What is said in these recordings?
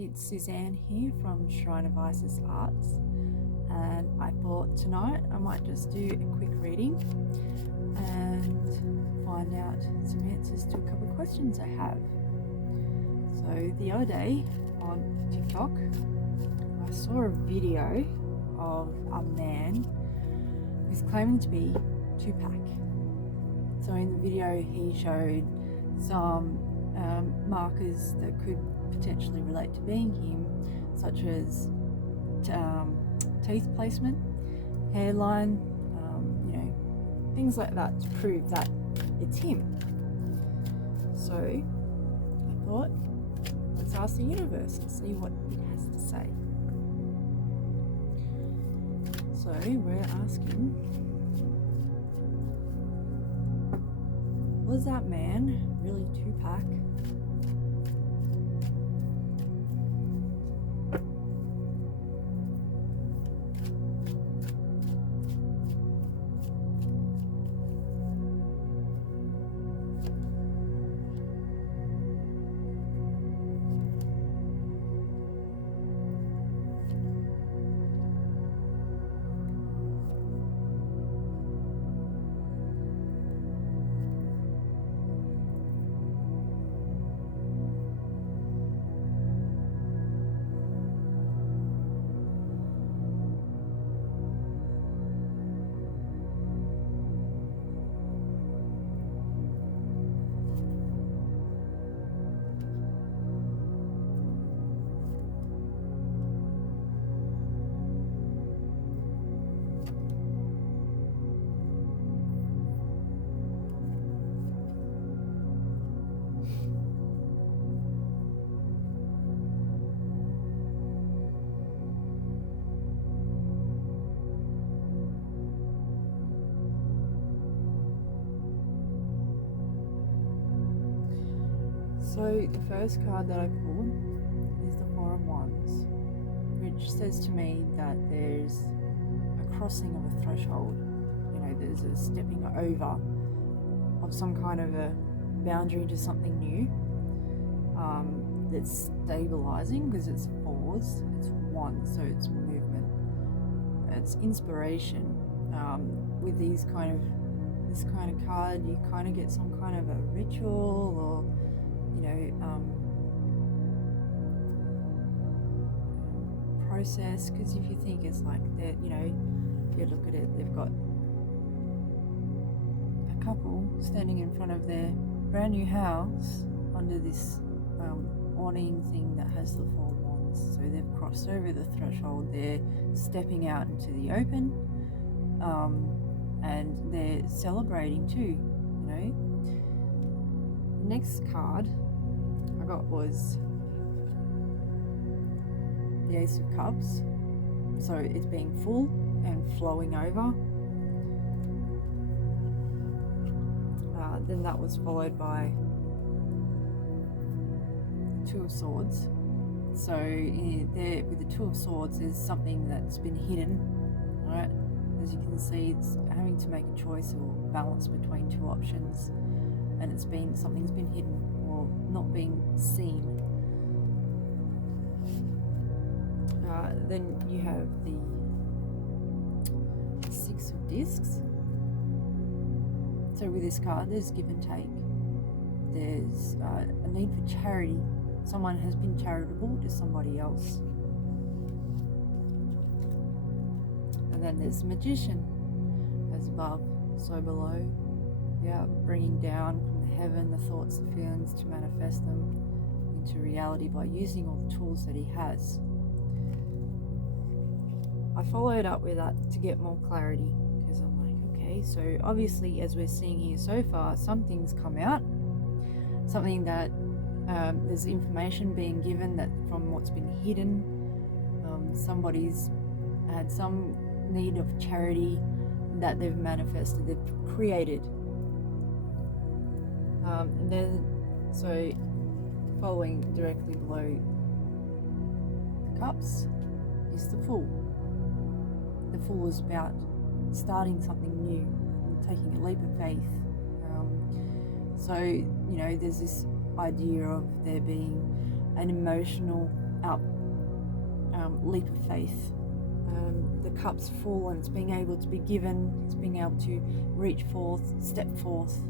it's Suzanne here from Shrine of Isis Arts, and I thought tonight I might just do a quick reading and find out some answers to a couple of questions I have. So the other day on TikTok I saw a video of a man who's claiming to be Tupac. So in the video he showed some markers that could potentially relate to being him, such as teeth placement, hairline, things like that to prove that it's him. So I thought, let's ask the universe and see what it has to say. So we're asking, was that man really Tupac? So the first card that I pulled is the Four of Wands, which says to me that there's a crossing of a threshold. There's a stepping over of some kind of a boundary into something new that's stabilizing, because it's fours, it's wands, so it's movement, it's inspiration. With this kind of card, you kind of get some kind of a ritual or process, because if you think it's like that, you look at it, they've got a couple standing in front of their brand new house under this awning thing that has the four wands. So they've crossed over the threshold, they're stepping out into the open, and they're celebrating too. Next card I got was the Ace of Cups, so it's being full and flowing over. Then that was followed by the Two of Swords. So there, with the Two of Swords, there's something that's been hidden, right? As you can see, it's having to make a choice or balance between two options, and something's been hidden or not being seen. Then you have the Six of Discs. So with this card, there's give and take. There's a need for charity. Someone has been charitable to somebody else. And then there's Magician, as above, so below. Yeah, bringing down from the heaven the thoughts and feelings to manifest them into reality by using all the tools that he has. I followed up with that to get more clarity, because I'm like, okay, so obviously, as we're seeing here so far, something's come out, something that there's information being given that from what's been hidden. Somebody's had some need of charity that they've manifested, they've created. And then, so following directly below the cups is the Fool. The Fool is about starting something new, taking a leap of faith. So, there's this idea of there being an emotional up, leap of faith. The cup's full and it's being able to be given, it's being able to reach forth, step forth.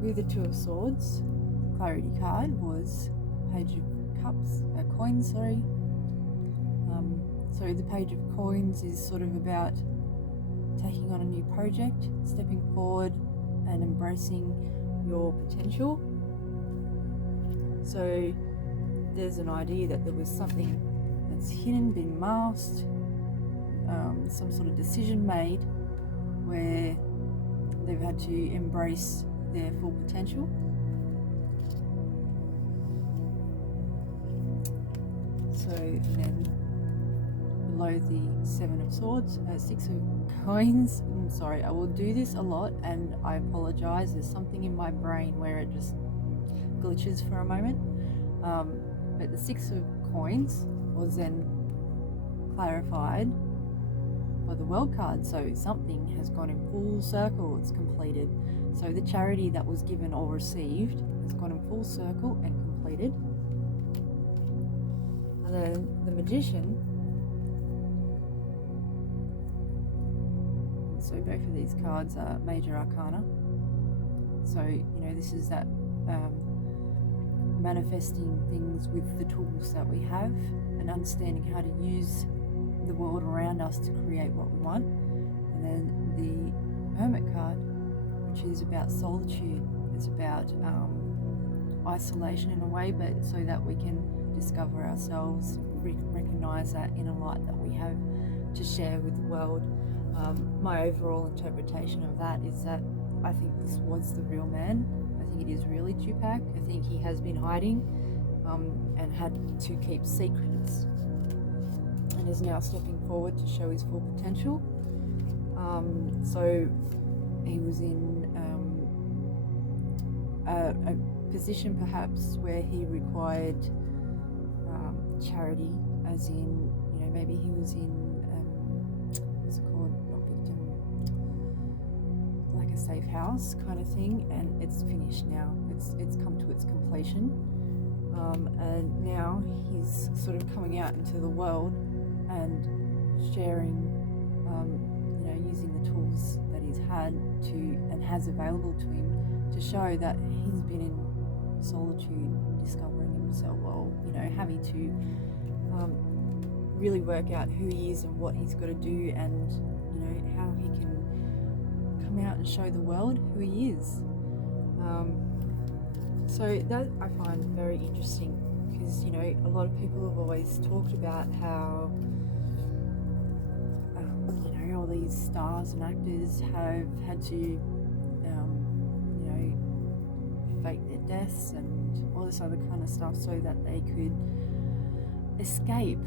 With the Two of Swords, the clarity card was Page of Cups, coins, sorry. So the Page of Coins is sort of about taking on a new project, stepping forward and embracing your potential. So there's an idea that there was something that's hidden, been masked, some sort of decision made where they've had to embrace their full potential. So then below the Seven of Swords, Six of Coins. I'm sorry, I will do this a lot and I apologize. There's something in my brain where it just glitches for a moment. But the Six of Coins was then clarified by the World card. So something has gone in full circle, it's completed. So the charity that was given or received has gone in full circle and completed. And then the Magician. So both of these cards are major arcana. So, this is that manifesting things with the tools that we have and understanding how to use the world around us to create what we want. And then the Hermit card, which is about solitude. It's about isolation in a way, but so that we can discover ourselves, recognize that inner light that we have to share with the world. My overall interpretation of that is that I think this was the real man. I think it is really Tupac. I think he has been hiding and had to keep secrets and is now stepping forward to show his full potential. So he was in a position perhaps where he required charity, as in, maybe he was in, what's it called, not victim, like a safe house kind of thing, and it's finished now. It's come to its completion, and now he's sort of coming out into the world and sharing, using the tools that he's had to and has available to him to show that he's been in solitude, discovering himself, having to really work out who he is and what he's got to do, and how he can come out and show the world who he is. So that I find very interesting, because a lot of people have always talked about how all these stars and actors have had to fake their deaths and all this other kind of stuff so that they could escape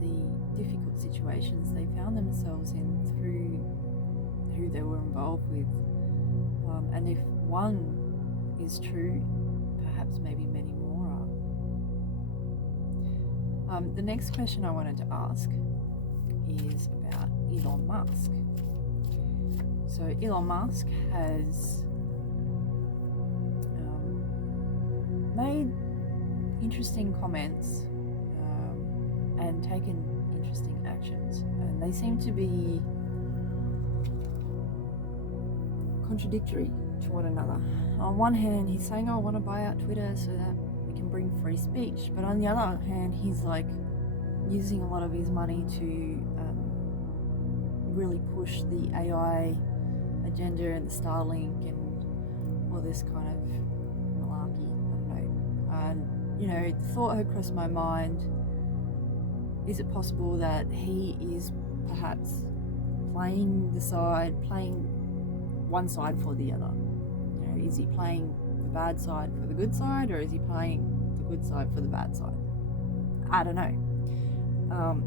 the difficult situations they found themselves in through who they were involved with. And if one is true, perhaps maybe many more are. The next question I wanted to ask is about Elon Musk. So Elon Musk has made interesting comments and taken interesting actions, and they seem to be contradictory to one another. On one hand, he's saying, I want to buy out Twitter so that we can bring free speech, but on the other hand, he's like using a lot of his money to really push the AI agenda and the Starlink and all this kind of malarkey. I don't know. And the thought had crossed my mind, is it possible that he is perhaps playing one side for the other? Is he playing the bad side for the good side, or is he playing the good side for the bad side? I don't know.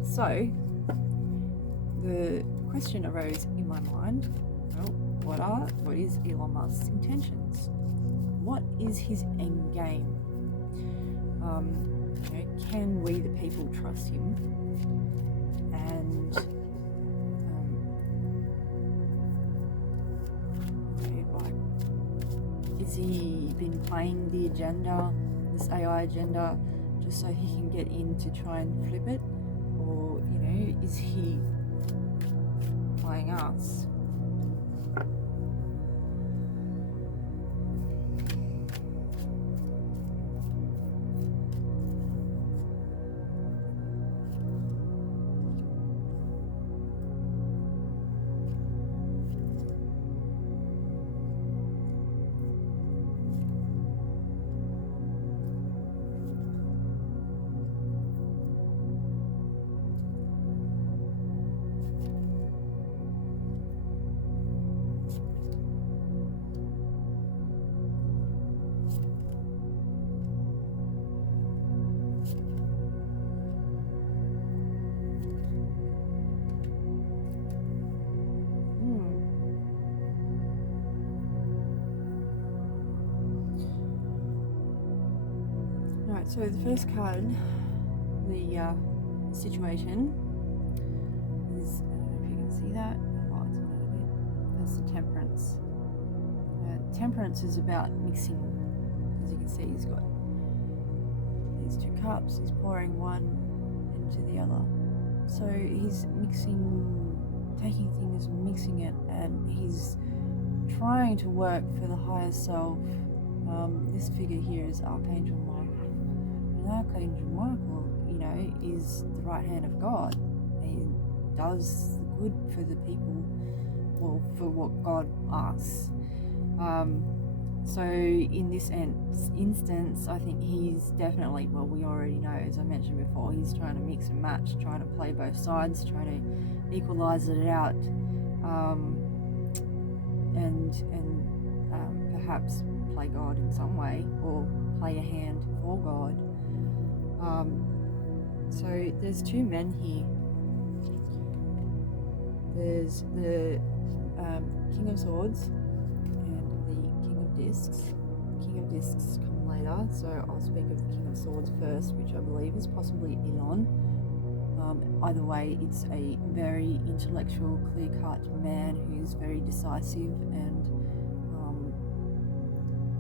So the question arose in my mind, what is Elon Musk's intentions? What is his end game? Can we the people trust him? And Is he been playing the agenda, this AI agenda, just so he can get in to try and flip it? Or, you know, is he playing us? Alright, so the first card, the situation is, I don't know if you can see that, the lights on it a bit, that's the temperance. Temperance is about mixing, as you can see he's got these two cups, he's pouring one into the other. So he's mixing, taking things, mixing it, and he's trying to work for the higher self. This figure here is Archangel Michael. And Archangel Michael, you know, is the right hand of God. He does the good for the people, well, for what God asks. So in this instance, I think he's definitely, well, we already know, as I mentioned before, he's trying to mix and match, trying to play both sides, trying to equalize it out, and perhaps play God in some way, or play a hand for God. So there's two men here. There's the King of Swords and the King of Discs. The King of Discs come later, so I'll speak of the King of Swords first, which I believe is possibly Elon. Either way, it's a very intellectual, clear-cut man who's very decisive and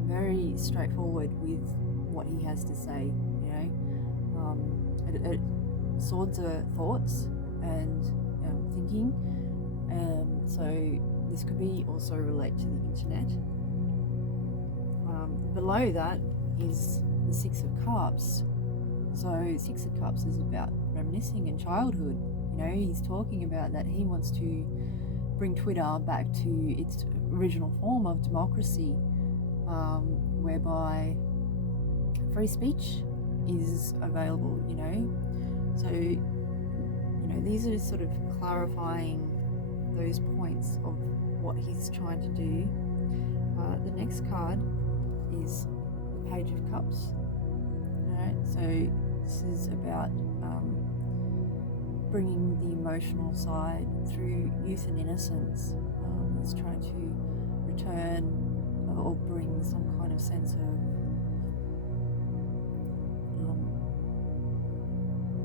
very straightforward with what he has to say, you know. Swords are thoughts and thinking, and so this could be also relate to the internet. Below that is the Six of Cups. So Six of Cups is about reminiscing in childhood. You know, he's talking about that he wants to bring Twitter back to its original form of democracy, whereby free speech is available, you know. So, you know, these are sort of clarifying those points of what he's trying to do. The next card is the Page of Cups. Alright, so this is about bringing the emotional side through youth and innocence. It's trying to return or bring some kind of sense of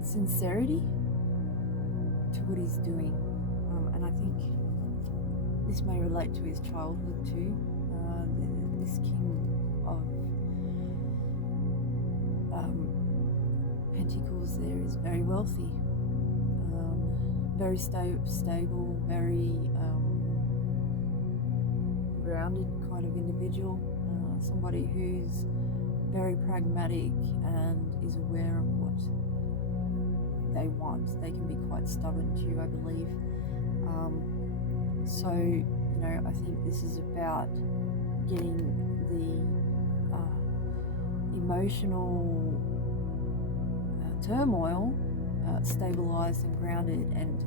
sincerity to what he's doing, and I think this may relate to his childhood too. This King of Pentacles there is very wealthy, very stable, very grounded kind of individual, somebody who's very pragmatic and is aware of what they want. They can be quite stubborn too, I believe. So, you know, I think this is about getting the emotional turmoil stabilized and grounded, and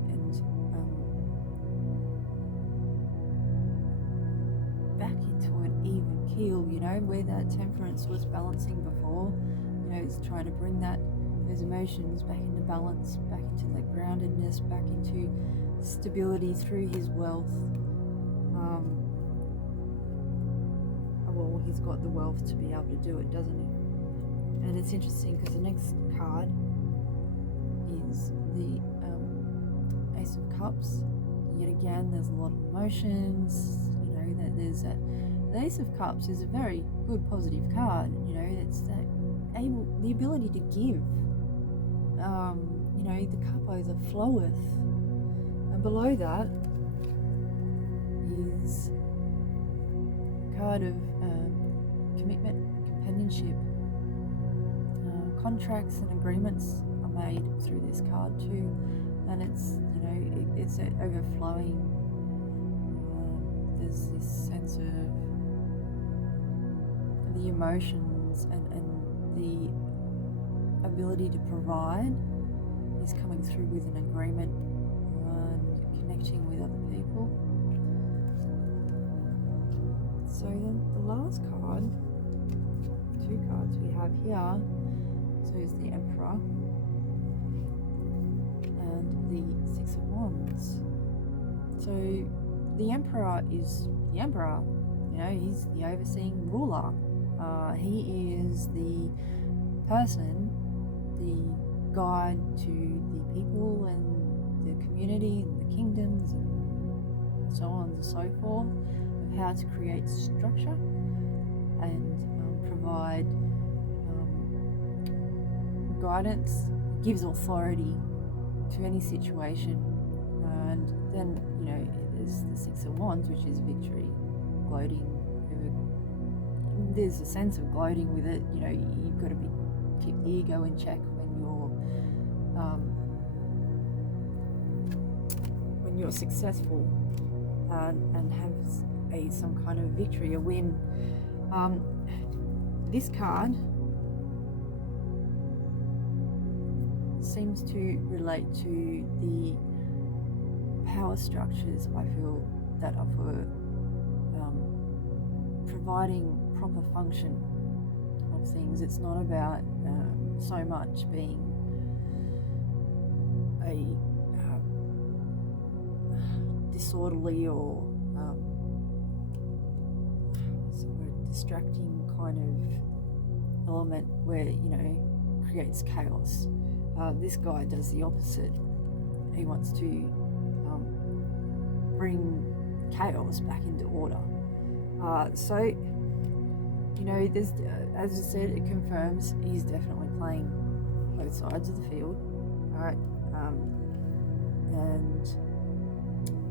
back into an even keel, you know, where that temperance was balancing before. You know, it's trying to bring those emotions back into balance, back into that groundedness, back into stability through his wealth. Well, he's got the wealth to be able to do it, doesn't he? And it's interesting because the next card is the Ace of Cups. Yet again, there's a lot of emotions, you know, that there's that the Ace of Cups is a very good positive card. You know, it's the ability to give. You know, the cup overfloweth, and below that is a card of commitment, companionship. Contracts and agreements are made through this card too, and it's, you know, it's overflowing. There's this sense of the emotions and the ability to provide is coming through with an agreement and connecting with other people. So then the last card, two cards we have here, so is the Emperor and the Six of Wands. So the Emperor is the Emperor, you know, he's the overseeing ruler. He is the person, the guide to the people and the community and the kingdoms and so on and so forth, of how to create structure and provide guidance, gives authority to any situation. And then, you know, there's the Six of Wands, which is victory, gloating. There's a sense of gloating with it. You know, you've got to keep the ego in check when you're successful and have some kind of victory, a win. This card seems to relate to the power structures, I feel, that are for providing proper function of things. It's not about so much being a disorderly or distracting kind of element where, you know, creates chaos. This guy does the opposite. He wants to bring chaos back into order. So, you know, there's, as I said, it confirms he's definitely playing both sides of the field. Alright, and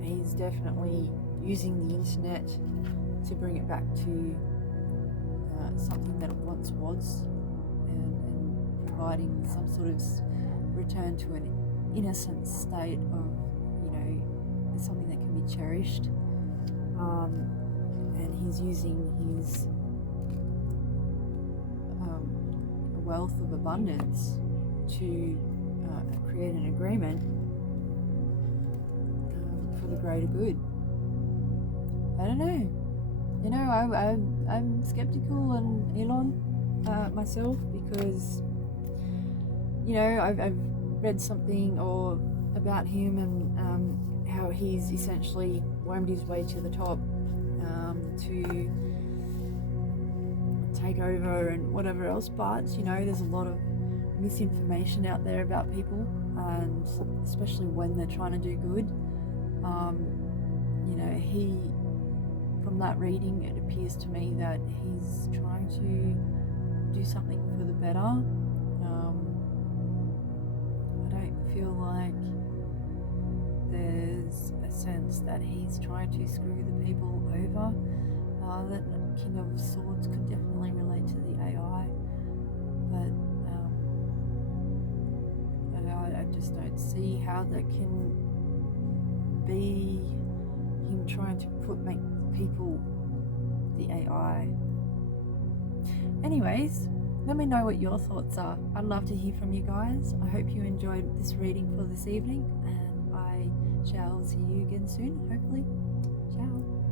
he's definitely using the internet to bring it back to something that it once was, and providing some sort of return to an innocent state of, you know, something that can be cherished. And he's using his wealth of abundance to create an agreement for the greater good. I don't know. You know, I'm skeptical on Elon myself, because, you know, I've read something about him and how he's essentially wormed his way to the top to take over and whatever else. But, you know, there's a lot of misinformation out there about people, and especially when they're trying to do good. You know, from that reading, it appears to me that he's trying to do something for the better. I don't feel like there's a sense that he's trying to screw the people over. That King of Swords could definitely relate to the AI, but I just don't see how that can be him trying to make people the AI. Anyways, let me know what your thoughts are. I'd love to hear from you guys. I hope you enjoyed this reading for this evening, and I shall see you again soon, hopefully. Ciao.